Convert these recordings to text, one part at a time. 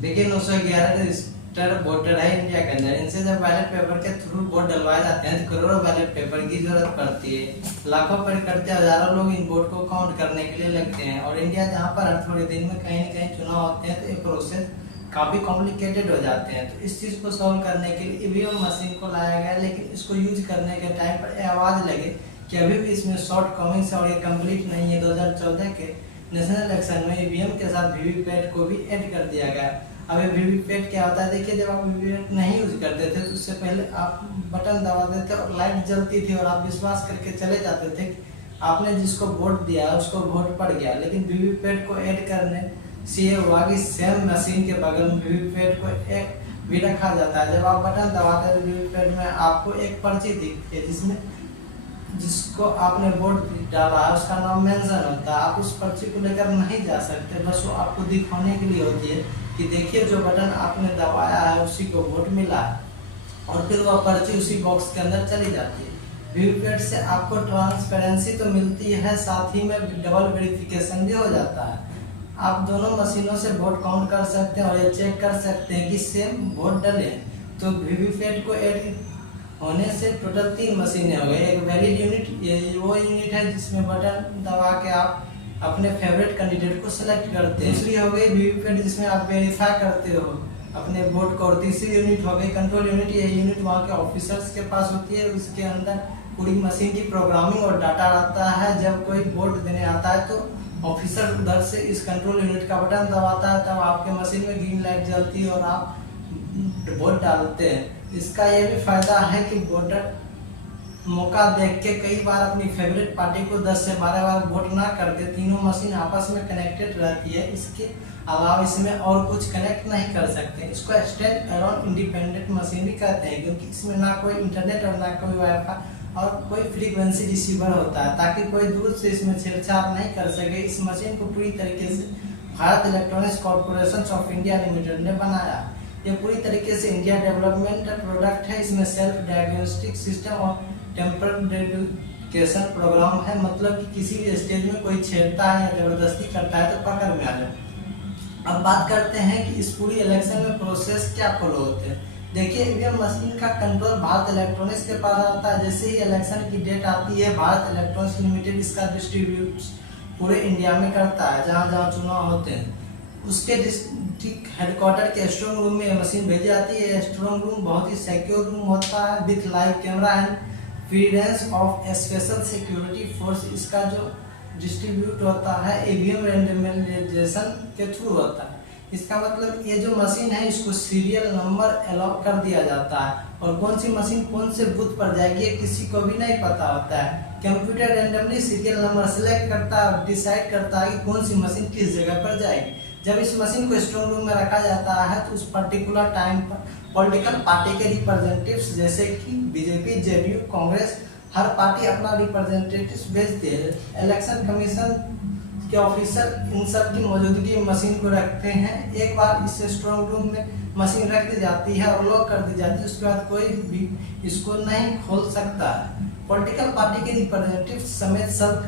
देखिए 911 register voter है India के अंदर। इनसे जब बैलेट पेपर के थ्रू वोट डलवाए जाते हैं तो करोड़ों बैलेट पेपर की जरूरत पड़ती है। लाखों कार्यकर्ता हजारों लोग इन वोट को काउंट करने के लिए लगते हैं। और इंडिया जहाँ पर हर थोड़े दिन में कहीं न कहीं चुनाव होते हैं तो ये प्रोसेस काफी कॉम्प्लिकेटेड हो जाते हैं। तो इस चीज को सॉल्व करने के लिए ईवीएम मशीन को लाया गया, लेकिन इसको यूज करने के टाइम पर आवाज लगे कि अभी भी इसमें शॉर्ट कमिंग्स और ये कंप्लीट नहीं है। 2014 के नेशनल इलेक्शन में ईवीएम के साथ वीवीपैट को भी ऐड कर दिया गया। अब ये वीवीपैट क्या होता है, देखिए जब आप वीवीपैट नहीं यूज करते थे तो उससे पहले आप बटन दबाते थे और लाइट जलती थी और आप विश्वास करके चले जाते थे आपने जिसको वोट दिया उसको वोट पड़ गया। लेकिन वीवीपैट को ऐड करने से ये हुआ कि सेम मशीन के बगल में वीवीपैट को एक भी रखा जाता है। जब आप बटन दबाते हैं वीवीपैट में आपको एक पर्ची दिखती है जिसमें जिसको आपने वोट डाला है उसका नाम मेंशन होता है। आप उस पर्ची को लेकर नहीं जा सकते, बस वो आपको दिखाने के लिए होती है कि देखिए जो बटन आपने दबाया है उसी को वोट मिला है, और फिर वह पर्ची उसी बॉक्स के अंदर चली जाती है। वीवीपैट से आपको ट्रांसपेरेंसी तो मिलती है, साथ ही में डबल वेरिफिकेशन भी हो जाता है। आप दोनों मशीनों से वोट काउंट कर सकते हैं और ये चेक कर सकते हैं कि सेम वोट डले। तो वीवीपैट को ऐड होने से टोटल 3 मशीनें हो गई। एक वैलिड यूनिट, ये वो यूनिट है जिसमें बटन दबा के आप अपने फेवरेट कैंडिडेट को सिलेक्ट करते हैं। दूसरी हो गई वीवीपैट जिसमें आप वेरीफाई करते हो अपने वोट को। और तीसरी यूनिट हो गई कंट्रोल यूनिट। ये यूनिट वहाँ के ऑफिसर्स के पास होती है, उसके अंदर पूरी मशीन की प्रोग्रामिंग और डाटा रहता है। जब कोई वोट देने आता है तो ऑफिसर उधर से इस कंट्रोल यूनिट का बटन दबाता है, तब आपके मशीन में ग्रीन लाइट जलती है और आप वोट डालते हैं। इसका ये भी फायदा है कि वोटर मौका देख के कई बार अपनी फेवरेट पार्टी को 10 से 12 बार वोट ना करते। तीनों मशीन आपस में कनेक्टेड रहती है। इसके अलावा इसमें और कुछ कनेक्ट नहीं कर सकते। इसको स्टैंड अलोन इंडिपेंडेंट मशीन भी कहते हैं, क्योंकि इसमें ना कोई इंटरनेट और ना कोई वाईफाई और कोई फ्रीक्वेंसी रिसीवर होता है, ताकि कोई दूर से इसमें छेड़छाड़ नहीं कर सके। इस मशीन को पूरी तरीके से Bharat electronics corporation of India limited ने बनाया। ये पूरी तरीके से इंडिया डेवलपमेंट प्रोडक्ट है। इसमें सेल्फ डायग्नोस्टिक सिस्टम और टेम्परल डेडिकेशन प्रोग्राम है, मतलब कि किसी भी स्टेज में कोई छेड़ता है या जबरदस्ती करता है तो पकड़ में आ जाए। अब बात करते हैं कि इस पूरी इलेक्शन में प्रोसेस क्या फॉलो होते हैं। देखिए ईवीएम मशीन का कंट्रोल भारत इलेक्ट्रॉनिक्स के पास आता है। जैसे ही इलेक्शन की डेट आती है भारत इलेक्ट्रॉनिक्स लिमिटेड इसका डिस्ट्रीब्यूट पूरे इंडिया में करता है। जहाँ जहाँ चुनाव होते हैं उसके डिस्ट्रिक्ट हेडक्वार्टर के स्ट्रॉन्ग रूम में मशीन भेजी जाती है। स्ट्रॉन्ग रूम बहुत ही सिक्योर रूम होता है with live camera and presence of special security force. इसका जो डिस्ट्रीब्यूट होता है ईवीएम रैंडमाइजेशन के थ्रू होता है। इसका मतलब ये जो मशीन है इसको सीरियल नंबर अलाउ कर दिया जाता है, और कौन सी मशीन कौन से बूथ पर जाएगी ये किसी को भी नहीं पता होता है। Computer randomly serial number select करता है और डिसाइड करता है कि कौन सी मशीन किस जगह पर जाएगी। जब इस मशीन को स्ट्रॉन्ग रूम में रखा जाता है तो उस पर्टिकुलर टाइम पर पॉलिटिकल पार्टी के रिप्रेजेंटेटिव्स जैसे कि बीजेपी, जेडीयू, कांग्रेस, हर पार्टी अपना रिप्रेजेंटेटिव्स भेजते हैं। इलेक्शन कमीशन के ऑफिसर इन सब की मौजूदगी में मशीन को रखते हैं। एक बार इस स्ट्रॉन्ग रूम में मशीन रख दी जाती है और लॉक कर दी जाती है, उसके बाद कोई भी इसको नहीं खोल सकता है। पॉलिटिकल पार्टी के रिप्रेजेंटेटिव समेत सब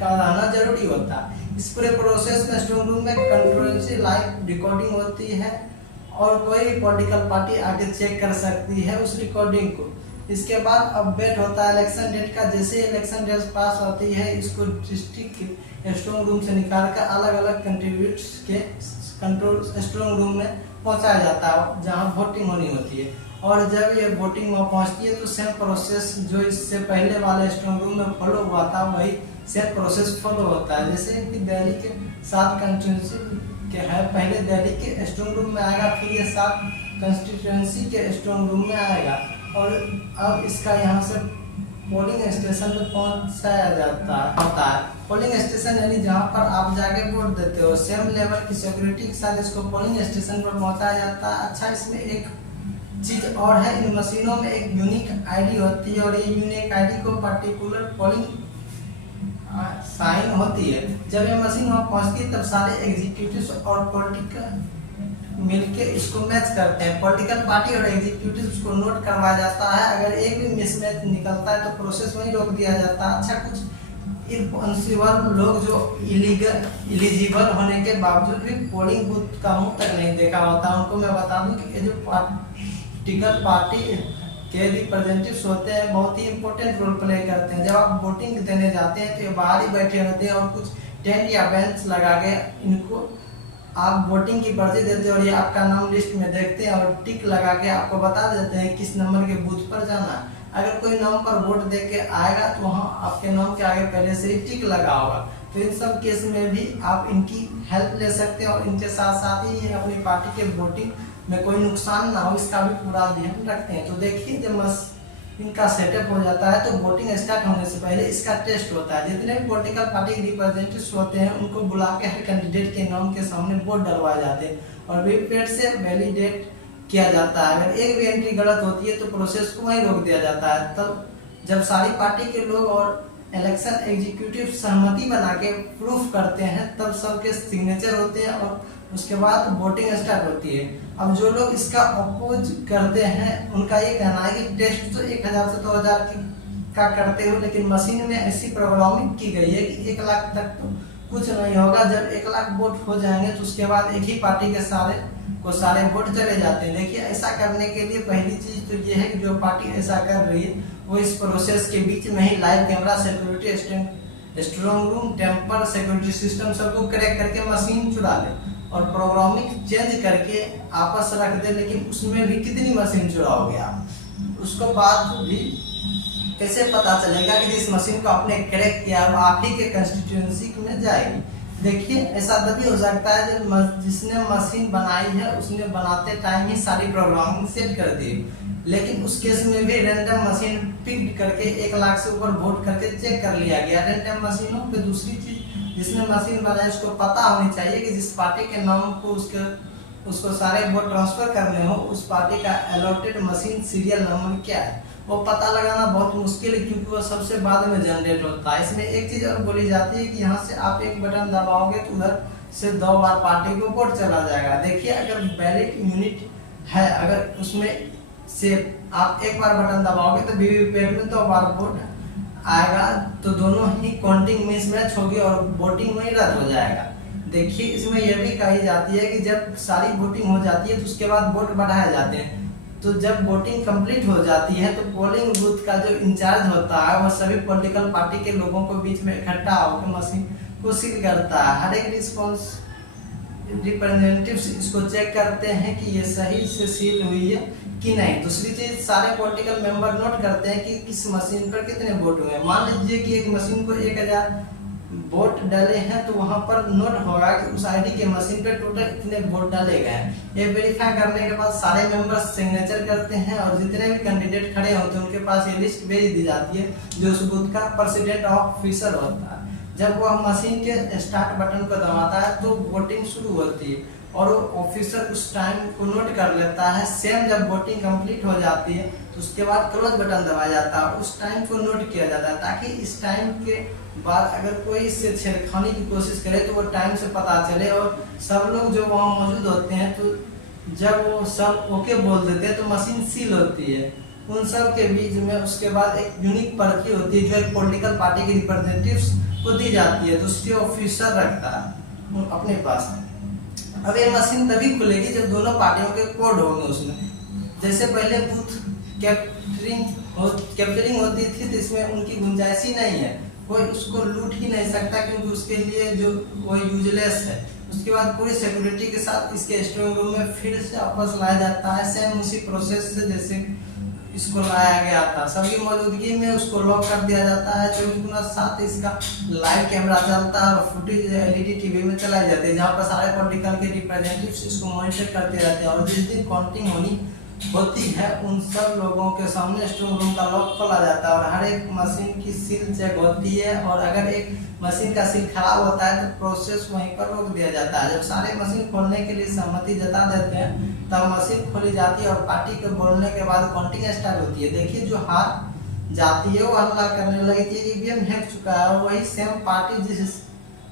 का रहना जरूरी होता है। इस पूरे प्रोसेस में स्ट्रॉन्ग रूम में कंट्रोवर्सी लाइव रिकॉर्डिंग होती है और कोई भी पॉलिटिकल पार्टी आगे चेक कर सकती है उस रिकॉर्डिंग को। इसके बाद अपडेट होता है इलेक्शन डेट का। जैसे इलेक्शन डेट पास होती है इसको डिस्ट्रिक्ट के स्ट्रॉन्ग रूम से निकाल कर अलग अलग कंट्रीब्यूट्स के कंट्रोल स्ट्रॉन्ग रूम में पहुंचाया जाता है जहां वोटिंग होनी होती है। और जब ये वोटिंग वहाँ पहुंचती है तो सेम प्रोसेस जो इससे पहले वाले स्ट्रॉन्ग रूम में फॉलो हुआ था वही सेम प्रोसेस फॉलो होता है। जैसे कि दिल्ली के 7 कंस्टिट्यूंसी के है, पहले दिल्ली के स्ट्रॉन्ग रूम में आएगा, फिर ये 7 कंस्टिट्यूंसी के स्ट्रॉन्ग रूम में आएगा और अब इसका यहाँ से पोलिंग स्टेशन पे पहुंचाया जाता होता है। पोलिंग स्टेशन यानी जहाँ पर आप जाके वोट देते हो, सेम लेवल की सिक्योरिटी के साथ इसको पोलिंग स्टेशन पर पहुंचाया जाता है। अच्छा, इसमें एक चीज और है, इन मशीनों में एक यूनिक आईडी होती है और ये यूनिक आईडी को पर्टिकुलर पोलिंग साइन होती है। जब ये मशीन वहाँ पहुंचती है तब सारे एग्जीक्यूटिव्स और पॉलिटिकल मिलके इसको मैच करते हैं। पॉलिटिकल पार्टी और एग्जीक्यूटिव को नोट करवाया जाता है। अगर एक भी मिसमैच निकलता है तो प्रोसेस वहीं रोक दिया जाता है। अच्छा, कुछ इर्रेस्पॉन्सिबल लोग जो इलिजिबल होने के बावजूद भी पोलिंग बूथ का मुंह तक नहीं देखा होता, उनको मैं बता दूं कि ये जो पॉलिटिकल पार्टी के रिप्रेजेंटेटिव्स होते हैं बहुत ही इंपॉर्टेंट रोल प्ले करते हैं। जब आप वोटिंग देने जाते हैं तो ये बाहर ही बैठे होते हैं और कुछ टेंट या बेंच लगा के इनको आप वोटिंग की पर्ची देते हैं और ये आपका नाम लिस्ट में देखते हैं और टिक लगा के आपको बता देते हैं किस नंबर के बूथ पर जाना है। अगर कोई नाम पर वोट दे के आएगा तो वहाँ आपके नाम के आगे पहले से ही टिक लगा होगा। तो इन सब केस में भी आप इनकी हेल्प ले सकते हैं और इनके साथ साथ ही ये अपनी पार्टी के वोटिंग में कोई नुकसान ना हो इसका भी पूरा ध्यान रखते हैं। तो देखिए जब इनका सेटअप हो जाता है तो वोटिंग स्टार्ट होने से पहले इसका टेस्ट होता है। जितने भी पॉलिटिकल पार्टी के रिप्रेजेंटेटिव्स होते हैं उनको बुला के हर कैंडिडेट के नाम के सामने वोट डलवाए जाते हैं और वीवीपैट से वैलिडेट किया जाता है। अगर एक भी एंट्री गलत होती है तो प्रोसेस को वहीं रोक दिया जाता है। तब जब सारी पार्टी के लोग और इलेक्शन एग्जीक्यूटिव सहमति बना के प्रूफ करते हैं तब सबके सिग्नेचर होते हैं और उसके बाद वोटिंग स्टार्ट होती है। अब जो लोग इसका अपोज करते हैं उनका ये कहना है कि टेस्ट तो 1000 से 2000 का करते हो, लेकिन मशीन में ऐसी प्रोग्रामिंग की गई है कि 1 लाख तक तो कुछ नहीं होगा। जब 1 लाख वोट हो जाएंगे तो उसके बाद एक ही पार्टी के सारे वोट चले जाते हैं। देखिए ऐसा करने के लिए पहली चीज तो ये है कि जो पार्टी ऐसा कर रही है वो इस प्रोसेस के बीच में ही live camera, security, strong room, tamper, security system सबको क्रैक करके मशीन चुरा ले और प्रोग्रामिंग चेंज करके आपस रख दे। लेकिन उसमें भी कितनी मशीन चुराओगे आप, उसको बाद भी कैसे पता चलेगा कि जिस मशीन को आपने क्रैक किया वो आप ही के कंस्टिट्यूएंसी में जाएगी। देखिए ऐसा तभी हो सकता है जब जिसने मशीन बनाई है उसने बनाते टाइम ही सारी प्रोग्रामिंग सेट कर दी, लेकिन उस केस में भी रैंडम मशीन पिक करके 1 लाख से ऊपर वोट करके चेक कर लिया गया रैंडम मशीनों पे। दूसरी चीज जिसने मशीन बनाई उसको पता होनी चाहिए कि जिस पार्टी के नाम को उसको सारे वोट ट्रांसफर करने हो उस पार्टी का अलॉटेड मशीन सीरियल नंबर क्या है। वो पता लगाना बहुत मुश्किल है क्योंकि वो सबसे बाद में जनरेट होता है। इसमें एक चीज और बोली जाती है कि यहाँ से आप एक बटन दबाओगे तो उधर से 2 बार पार्टी को वोट चला जाएगा। देखिए अगर बैलेट यूनिट है, अगर उसमें से आप एक बार बटन दबाओगे तो वीवीपैट में 2 बार वोट आएगा तो दोनों ही काउंटिंग मिसमैच होगी और वोटिंग वहीं रद्द हो जाएगा। देखिए इसमें यह भी कही जाती है कि जब सारी वोटिंग हो जाती है तो उसके बाद वोट बढ़ाए जाते हैं। तो जब वोटिंग कंप्लीट हो जाती है तो पोलिंग बूथ का जो इंचार्ज होता है वो सभी पॉलिटिकल पार्टी के लोगों को बीच में इकट्ठा होकर मशीन को सील करता है। हर एक रिप्रेजेंटेटिव्स इसको चेक करते हैं कि ये सही से सील हुई है कि नहीं। दूसरी चीज सारे पॉलिटिकल मेंबर नोट करते हैं कि किस मशीन पर कितने वोट हुए। मान लीजिए कि एक मशीन को 1000 वोट डाले हैं तो वहां पर नोट होगा कि उस आईडी के मशीन पे टोटल इतने वोट डाले गए हैं। ये वेरीफाई करने के बाद सारे मेंबर्स सिग्नेचर करते हैं और जितने भी कैंडिडेट खड़े होते हैं उनके पास ये लिस्ट भेज दी जाती है जो उस बूथ का प्रेसिडेंट ऑफिसर होता है। जब वह मशीन के स्टार्ट बटन को दबाता है तो वोटिंग शुरू होती है और वो ऑफिसर उस टाइम को नोट कर लेता है। सेम जब वोटिंग कंप्लीट हो जाती है तो उसके बाद क्लोज बटन दबाया जाता है, उस टाइम को नोट किया जाता है ताकि इस टाइम के बाद अगर कोई इससे छेड़खानी की कोशिश करे तो वो टाइम से पता चले और सब लोग जो वहाँ मौजूद होते हैं तो जब वो सब ओके बोल देते हैं तो मशीन सील होती है उन सब के बीच में। उसके बाद एक यूनिक पर्ची होती है जो एक पॉलिटिकल पार्टी के रिप्रेजेंटेटिव्स को दी जाती है, दूसरी ऑफिसर रखता है अपने पास। अब ये मशीन तभी खुलेगी जब दोनों पार्टियों के कोड होंगे उसमें। जैसे पहले बूथ कैप्चरिंग होती थी तो इसमें उनकी गुंजाइश ही नहीं है, कोई उसको लूट ही नहीं सकता क्योंकि उसके लिए जो वो यूजलेस है। उसके बाद पूरी सिक्योरिटी के साथ इसके स्ट्रॉन्ग रूम में फिर से वापस लाया जाता है सेम उसी प्रोसेस से जैसे इसको लाया गया था। सबकी मौजूदगी में उसको लॉक कर दिया जाता है। 24/7 इसका लाइव कैमरा चलता है और फुटेज एलईडी टीवी में चलाई जाती है जहाँ पर सारे पॉलिटिकल के रिप्रेजेंटेटिव्स इसको मॉनिटर करते रहते हैं। और जिस दिन काउंटिंग होती है उन सब लोगों के सामने स्ट्रॉन्ग रूम का लॉक खोला जाता है और हर एक मशीन की सील चेक होती है और अगर एक मशीन का सील खराब होता है तो प्रोसेस वहीं पर रोक दिया जाता है। जब सारे मशीन खोलने के लिए सहमति जता देते हैं तब मशीन खोली जाती है और पार्टी के बोलने के बाद काउंटिंग स्टार्ट होती है। देखिए जो हार जाती है वो हल्ला करने लगती है कि ईवीएम हैक चुका है और वही सेम पार्टी जिस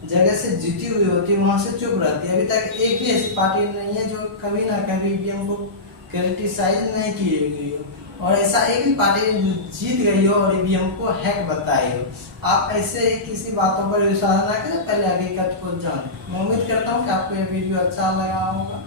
जगह से जीती हुई होती है वहां से चुप रहती है। अभी तक एक भी ऐसी पार्टी नहीं है जो कभी ना कभी ईवीएम को क्रिटिसाइज नहीं की गई हो। और ऐसा एक भी पार्टी जीत गई हो और ईवीएम को हैक बताई हो, आप ऐसे ही किसी बातों पर विश्वास ना करें, पहले हकीकत को जानें। मैं उम्मीद करता हूँ कि आपको ये वीडियो अच्छा लगा होगा।